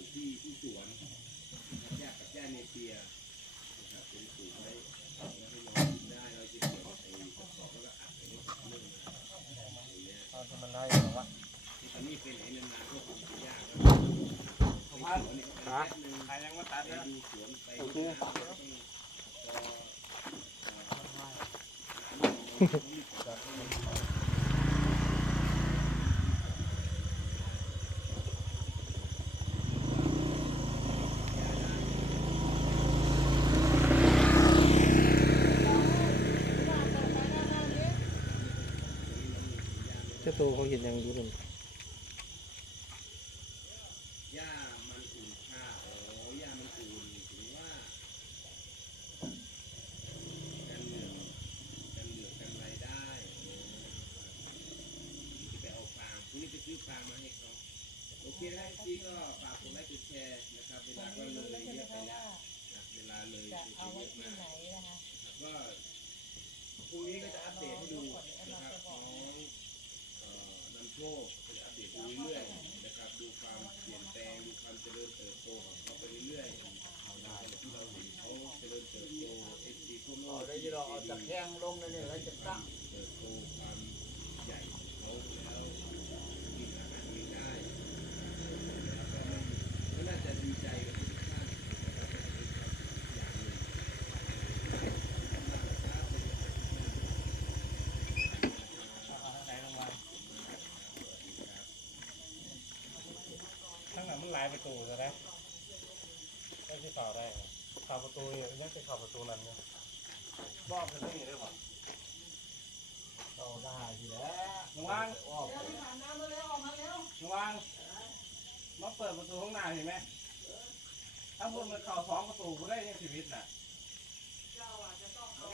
ลูกที่ที่สวนนะครับแยกกับแย่เนเปียนะครับเป็นปลูกไว้แล้วให้น้องกินได้เราจะเกี่ยวไอ้กระสอบแล้วก็อัดไอ้นี่เรื่องมาอย่างเงี้ยเอาที่มันได้หรอวะตอนนี้เป็นไหนนานๆก็คงจะยากแล้วสวนนี่ก็เป็นแป๊บนึงใครยังมาตัดนะดูสวนไปโอเค ดูน้ำต้องเอ่อ เจ้า ตเขาเห็นยังอยู่นั่นหญ้ามันอุ่นค่าโอ้หญ้ามันอุ่นถึงว่ากันเหลืองกันเหลืองกันอะไรได้จะไปเอาฟางพรุ่งนี้ไปซื้อฟางมาให้เขาโอเคนะพี่ก็ฝากกดไลค์กดแชร์นะครับเวลาก็เลยเยอะไปแล้วเวลาเลยจะเอาไว้ที่ไหนนะคะก็พรุ่งนี้ก็จะอัปเดตให้ดูนะครับน้องเอ่อนำ โก็จะอัปเดตดูเรื่อยๆนะครับดูความเปลี่ยนแปลงดูความเจริญเติบโตของเขาไปเรื่อยๆนะครับที่เราเห็นเขาเจริญเติบโตเอฟซีทั่วโลกได้ยินเราเอาจากแข้งลงเลยเนี่ยแล้วจะตั้งเติบโตความใหญ่ของเขาแล้วกินอาหารเองได้แล้วก็ไม่ก็น่าจะดีใจกับทุกท่านนะครับเป็นความสุขอย่างหนึ่ง ไหนลงมาข้างหลังมันหลาย ประตูจะได้ไม่ใช่ข่าวได้ข่าวประตูเนี่ยยังเป็นข่าวประตูนั้นเนี่ยบอกกันได้ยังได้หรอเราได้ทีแล้วระวังออกระวังมาเปิดประตูข้างหน้าเห็นไหมถ้าพวกมันเข่าสองประตูก็ได้ยังชีวิตน่ะเข้า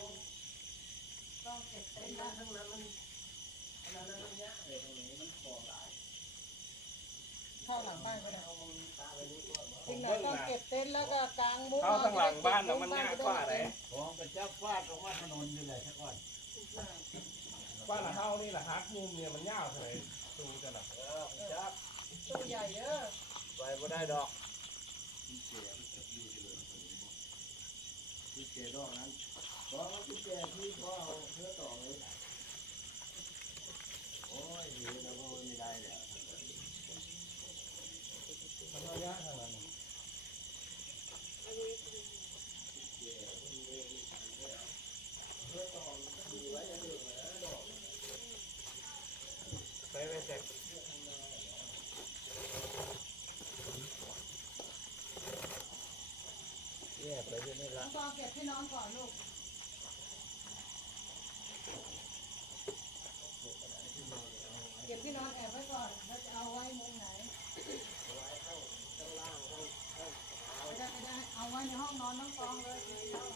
หลังบ้านก็ได้จริงหน่อยต้องเก็บเต็นท์แล้วก็กางมุ้งเข้าทางหลังบ้านน่ะมันยากกว่าไหนของกระจับฟาดออกมาถนนนี่แหละสักก่อนบ้านละเท่านี่แหละฮักมุมเนี่ยมันยาวเลยดูจะหนักเออกระจับตู้ใหญ่เด้อไปบ่ได้ดอกที่เจดอกนั้นเพราะว่าที่เจที่พ่อเอาเพื่อต่อเลยโอ้ยเดี๋ยวเราก็ไม่ได้แล้ว มันระยะทางนั้น ไปไปเสร็จเนี่ยไปที่นี่น้องตองเก็บให้น้องก่อนลูก เก็บที่นอนแอบไว้ก่อนแล้วจะเอาไว้มุมไหนไม่ได้ไม่ได้ เอาไว้ในห้องนอนน้องตองเลยทีเดียว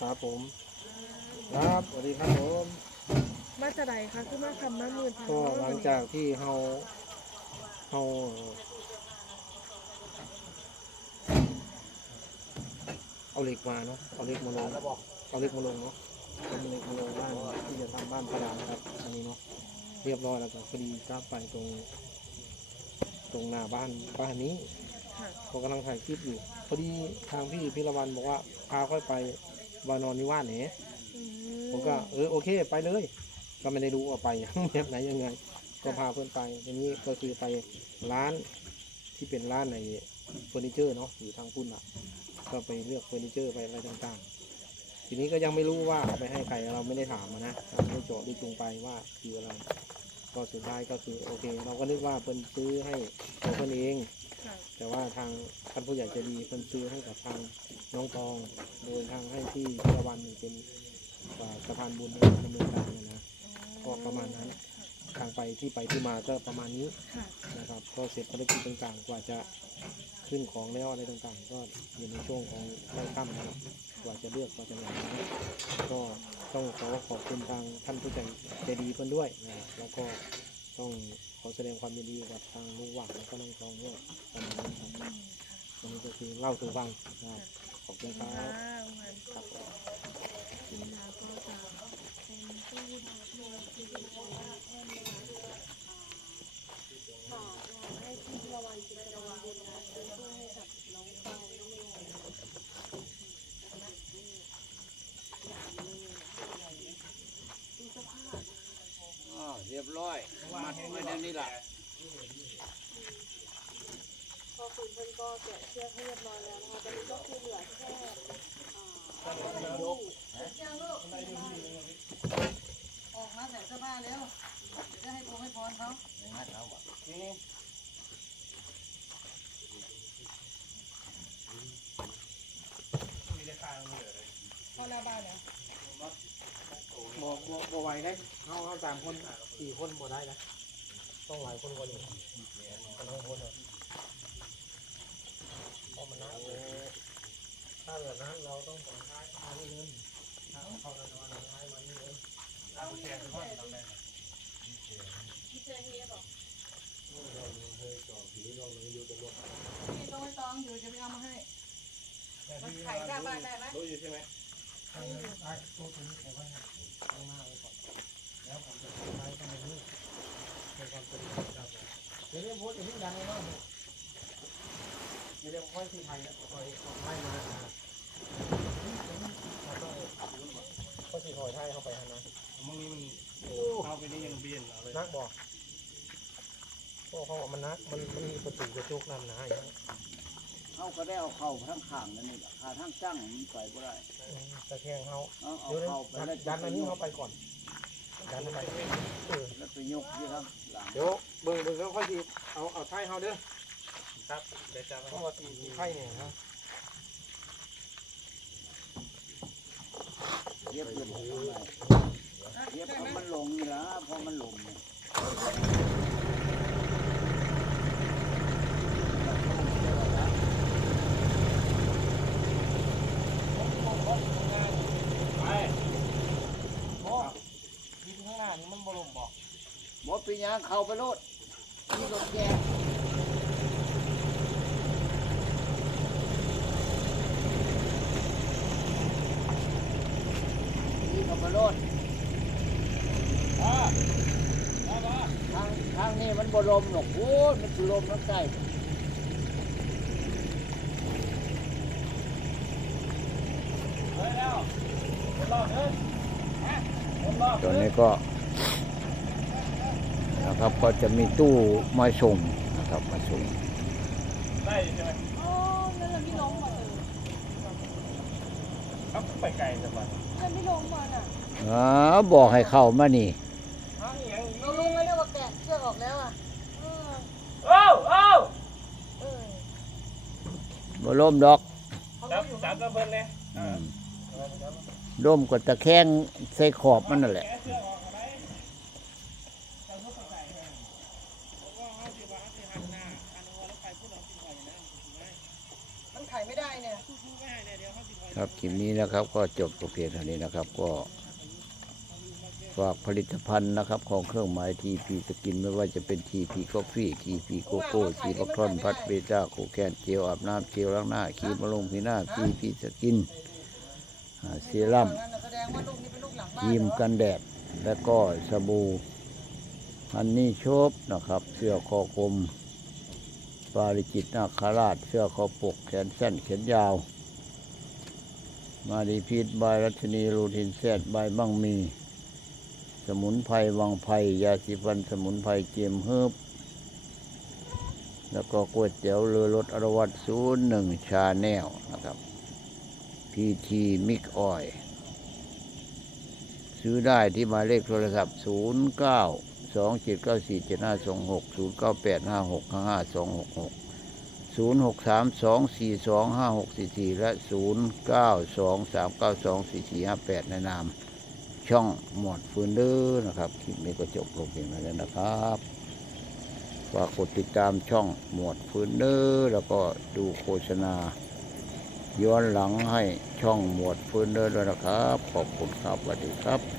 ครับผม ครับสวัสดีครับผมมาจะไหนคะคือมาทำมาหมื่นก็หลังจากที่เฮาเฮาเอาเหล็กมาเนาะเอาเหล็กมาลง เอาเหล็กมาลงเนาะเอาเหล็กมาลงบ้านที่จะทำบ้านประดานครับ อันนี้เนาะเรียบร้อยแล้วก็พอดีกลับไปตรง ตรงหน้าบ้านบ้านนี้ค่ะผมกำลังถ่ายคลิปอยู่พอดีทางพี่พิรวันบอกว่าพาค่อยไปวานอนนิวาสเนี่ยอืผมก็เออโอเค ไปเลย ก็ไม่ได้รู้ว่าไปแบบไหนยังไง ก็พาเพื่อนไปทีนี้ก็คือไปร้านที่เป็นร้านในเฟอร์นิเจอร์เนาะอยู่ทางพุ่นอะ ก็ไปเลือกเฟอร์นิเจอร์ไปอะไรต่างๆ ทีนี้ก็ยังไม่รู้ว่าเอาไปให้ใครเราไม่ได้ถามนะเราไม่เจาะได้จูงไปว่าคืออะไรก็สุดท้ายก็คือโอเค เราก็นึกว่าเพิ่นซื้อให้ตัวเพิ่นเอง แต่ว่าทางท่านผู้ใหญ่จะดีเพิ่นซื้อให้กับทางน้องทอง โดยทางให้ที่พิรวันเป็นสะพานบุญในการดำเนินการนะนะก็ประมาณนั้นทางไปที่ไปที่มาก็ประมาณนี้นะครับ ก็เสร็จภารกิจต่างๆกว่าจะ ขึ้นของแล้วอะไรต่างๆ ก็อยู่ในช่วงของใกล้ค่ำนะครับกว่าจะเลือกกว่าจะอะไรนก็ต้องขอขอบคุณทางท่านผู้ใหญ่ใจดีเพิ่นด้วยนะแล้วก็ต้องขอแสดงความยินดีกับทางลุงหว่างแล้วก็น้องทองด้วยประมาณนี้ครับอันนี้ก็คือเล่าสู่ฟังนะครับขอบคุณครับครับนี่ะให้พี่ละวันจิตรวันบุญนะซื้อตู้ให้กับน้องเปาน้องโม อ๋อเร้อยมัดไว้ในนี้ล่ะพอคุณเพิ่นก็แกะเชือกให้เรียบร้อยแล้วนะคะตอนนี้ก็คือเหลือแค่อ่า ออกมาใส่เสื้อผ้าแล้วเดี๋ยวจะให้พงให้พรเขา พอแล้วบ้านเนี่ย บ่บ่ไหวได้เอาเอาสามคนสี่คนบ่ได้นะต้องหลายคนกว่านี้ต้องหลายคนอะเพราะมันนักถ้าแบบนั้นเราต้องผ่อนคลายเอาเงินถ้าเขานอนๆให้มันมีเงินเอาแชร์ไปก่อนทำได้ไหมเราเคยต่อผีเราเลยอยู่กันหมดพี่ต้องให้ตองอยู่จะไปเอามาให้มันไข่หน้าบ้านได้ไหมรู้อยู่ใช่ไหม ตัวตัวนี้เอาไว้ให้ข้างหน้าไว้ก่อนแล้วผมจะทำไม้ตรงนี้ในความเป็นครับเดี๋ยวนี้โพสต์อย่างดังมากเลยเดี๋ยวเดี๋ยวค่อยที่ไทยนะค่อยเอาไม้มาอ่าแล้วก็ค่อยที่ถอยไทยเข้าไปฮะนะมึงนี่มันเข้าไปนี่ยังเบี้ยนเอาเลยนักบอกโอ้เขาบอกมันนักมันมันมีประตูกระจกนำหนาอย่างนี้ เขาก็ได้เอาเข่าทั้งข้างนั่นนี่ล่ะขาทั้งจั่งมันไปบ่ได้อืมตะแคงเขาเอาเอาเดี๋ยวเข่าไปดันแล้วดันอันนี้เขาไปก่อนดันเข้าไปเออแล้วไปยกที่ทั้งหลังเดี๋ยวเบิ่งเบิ่งแล้วค่อยทีเอาเอาไทยเฮาเด้อครับเดี๋ยวจะเพราะว่าทีมีไทยเนี่ยครับเรียบขึ้นข้างในเรียบเพราะมันลงนี่ละเพราะมันลงเนี่ยยิงข้างหน้านี่มันบ่ลมบอก บ่ปีหยังเข้าไปโลดนี่รถแกนี่เข้าไปโลดทางทางนี้มันบ่ลมหรอกโอ้ยมันสิลมน้ำใต้ตอนนี้ก็ นะครับ ก็จะมีตู้มาส่งนะครับมาส่งได้ใช่ไหมอ๋อนั่นแหละพี่ลงมาเออครับไปไกลจังหวัดนั่นพี่ลงมาน่ะอ๋อบอกให้เข้ามานี่เรารู้ไหมเนี่ยว่าแกะเชือกออกแล้วอะเออโอ้โอ้เออบ่ล่มดอกเขาจับรู้อยู่จับกระเบิดเลยอืมล่มก็ตะแคงใส่ขอบมันนั่นแหละแกเสื้อออกอะไร มันไข่ไม่ได้เนี่ย ครับคลิปนี้นะครับก็จบตัวเพียงเท่านี้นะครับ ก็ฝากผลิตภัณฑ์นะครับ ของเครื่องหมายทีพีสกินไม่ว่าจะเป็นทีพีกาแฟทีพีโกโก้ทีพักทอนพัดเบต้าโคแคนเจลอาบน้ำเจลล้างหน้าครีมบำรุงผิวหน้าทีพีสกินอาเซรั่มครีมกันแดด และก็สบู่ฮันนี่โชบนะครับ เสื้อคอกลมปาริจิตนาคาราช เสื้อคอปกแขนสั้นแขนยาว มาดีพีทบรัชนีรูทินแซดบายบังมี สมุนไพรวังไพรยาสีฟันสมุนไพรเจียมเฮิบแล้วก็ก๋วยเตี๋ยวเรือรถอรวัตศูนย์หนึ่งชาแนลนะครับพีทีมิกออยซื้อได้ที่หมายเลขโทรศัพท์ 0 9 2 7 9 4 7 5 2 6 0 9 8 5 6 5 5 2 6 6 0 6 3 2 4 2 5 6 4 4และ0 9 2 3 9 2 4 4 5 8ในนาม ช่องหมวดฟืนเดอร์นะครับคลิปนี้ก็จบลงเพียงเท่านั้นนะครับฝากกดติดตามช่องหมวดฟืนเดอร์แล้วก็ดูโฆษณา ย้อนหลังให้ช่องหมวดฟืนเดอร์ด้วยนะครับ ขอบคุณครับสวัสดีครับ